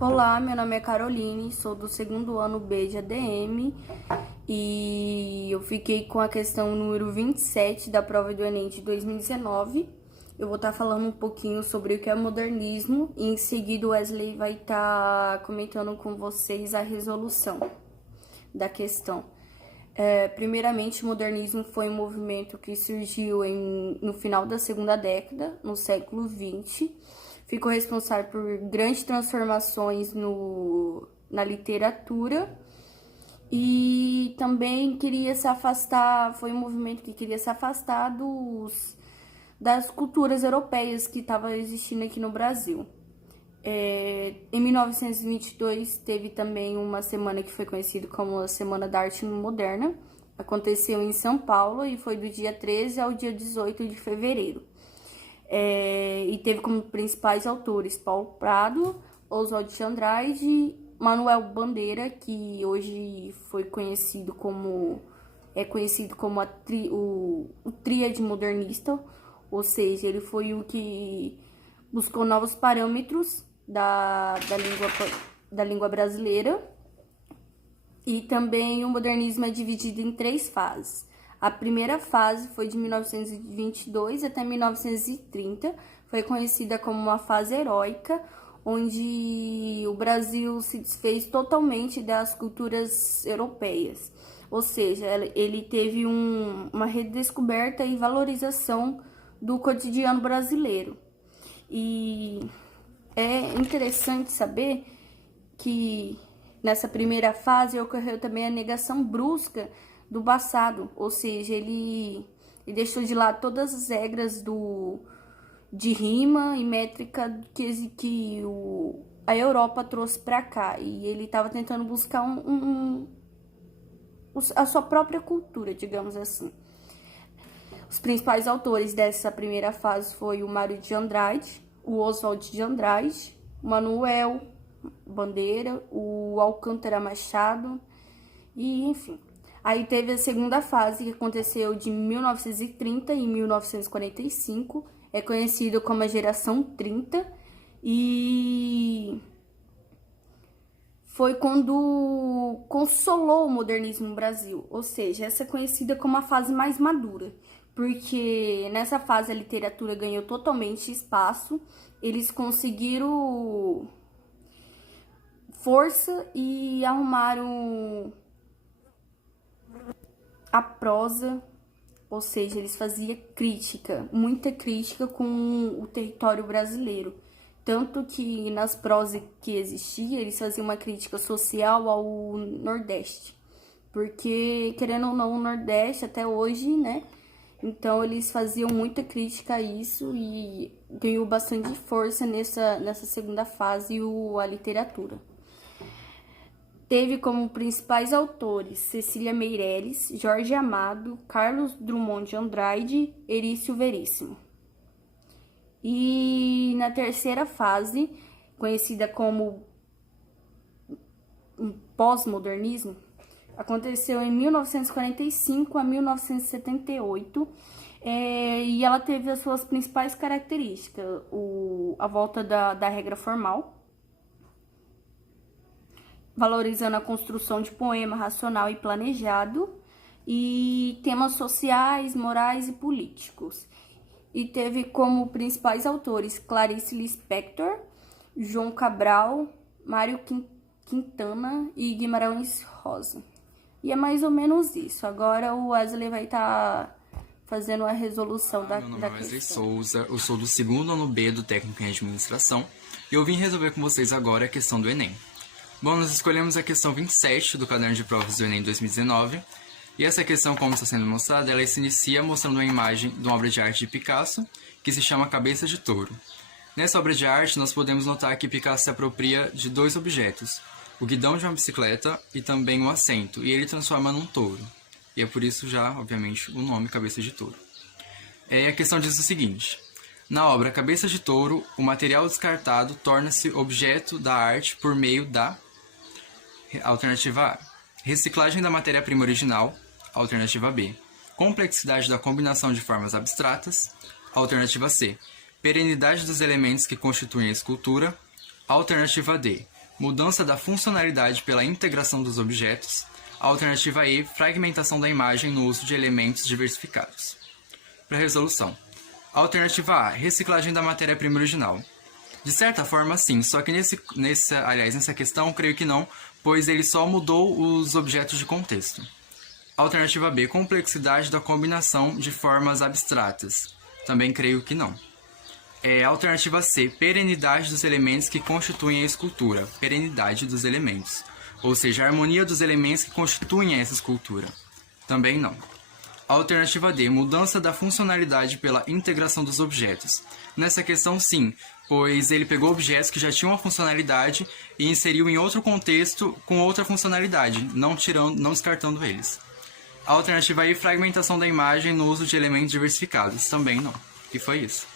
Olá, meu nome é Caroline, sou do segundo ano B de ADM e eu fiquei com a questão número 27 da prova do Enem de 2019. Eu vou estar falando um pouquinho sobre o que é modernismo e em seguida o Wesley vai estar comentando com vocês a resolução da questão. Primeiramente, o modernismo foi um movimento que surgiu no final da segunda década, no século XX. Ficou responsável por grandes transformações na literatura e também queria se afastar, foi um movimento que queria se afastar das culturas europeias que estavam existindo aqui no Brasil. Em 1922 teve também uma semana que foi conhecida como a Semana da Arte Moderna. Aconteceu em São Paulo e foi do dia 13 ao dia 18 de fevereiro. E teve como principais autores Paulo Prado, Oswald de Andrade, Manuel Bandeira, que hoje foi conhecido como o tríade modernista, ou seja, ele foi o que buscou novos parâmetros da língua brasileira. E também o modernismo é dividido em 3 fases. A primeira fase foi de 1922 até 1930, foi conhecida como uma fase heróica, onde o Brasil se desfez totalmente das culturas europeias. Ou seja, ele teve uma redescoberta e valorização do cotidiano brasileiro. E é interessante saber que nessa primeira fase ocorreu também a negação brusca do passado, ou seja, ele deixou de lado todas as regras de rima e métrica que a Europa trouxe para cá, e ele estava tentando buscar a sua própria cultura, digamos assim. Os principais autores dessa primeira fase foi o Mário de Andrade, o Oswald de Andrade, o Manuel Bandeira, o Alcântara Machado e enfim. Aí teve a segunda fase, que aconteceu de 1930 e 1945, é conhecido como a Geração 30, e foi quando consolou o modernismo no Brasil, ou seja, essa é conhecida como a fase mais madura, porque nessa fase a literatura ganhou totalmente espaço, eles conseguiram força e arrumaram a prosa, ou seja, eles faziam crítica, muita crítica com o território brasileiro. Tanto que nas prosas que existia, eles faziam uma crítica social ao Nordeste. Porque, querendo ou não, o Nordeste até hoje, né? Então, eles faziam muita crítica a isso e ganhou bastante força nessa segunda fase a literatura. Teve como principais autores Cecília Meirelles, Jorge Amado, Carlos Drummond de Andrade, Erício Veríssimo. E na terceira fase, conhecida como pós-modernismo, aconteceu em 1945 a 1978, e ela teve as suas principais características: a volta da regra formal, valorizando a construção de poema racional e planejado, e temas sociais, morais e políticos. E teve como principais autores Clarice Lispector, João Cabral, Mário Quintana e Guimarães Rosa. E é mais ou menos isso. Agora o Wesley vai estar fazendo a resolução da questão. Meu nome é Wesley Souza, eu sou do segundo ano B do Técnico em Administração e eu vim resolver com vocês agora a questão do Enem. Bom, nós escolhemos a questão 27 do caderno de provas do Enem 2019, e essa questão, como está sendo mostrada, ela se inicia mostrando uma imagem de uma obra de arte de Picasso, que se chama Cabeça de Touro. Nessa obra de arte, nós podemos notar que Picasso se apropria de 2 objetos, o guidão de uma bicicleta e também um assento, e ele transforma num touro. E é por isso já, obviamente, o nome Cabeça de Touro. A questão diz o seguinte: na obra Cabeça de Touro, o material descartado torna-se objeto da arte por meio da alternativa A, reciclagem da matéria-prima original. Alternativa B, complexidade da combinação de formas abstratas. Alternativa C, perenidade dos elementos que constituem a escultura. Alternativa D, mudança da funcionalidade pela integração dos objetos. Alternativa E, fragmentação da imagem no uso de elementos diversificados. Para resolução. Alternativa A, reciclagem da matéria-prima original. De certa forma, sim, só que nessa questão, creio que não, pois ele só mudou os objetos de contexto. Alternativa B, complexidade da combinação de formas abstratas. Também creio que não. Alternativa C, perenidade dos elementos que constituem a escultura. Perenidade dos elementos. Ou seja, a harmonia dos elementos que constituem essa escultura. Também não. Alternativa D, mudança da funcionalidade pela integração dos objetos. Nessa questão, sim, pois ele pegou objetos que já tinham uma funcionalidade e inseriu em outro contexto com outra funcionalidade, não descartando eles. Alternativa E, fragmentação da imagem no uso de elementos diversificados. Também não. E foi isso.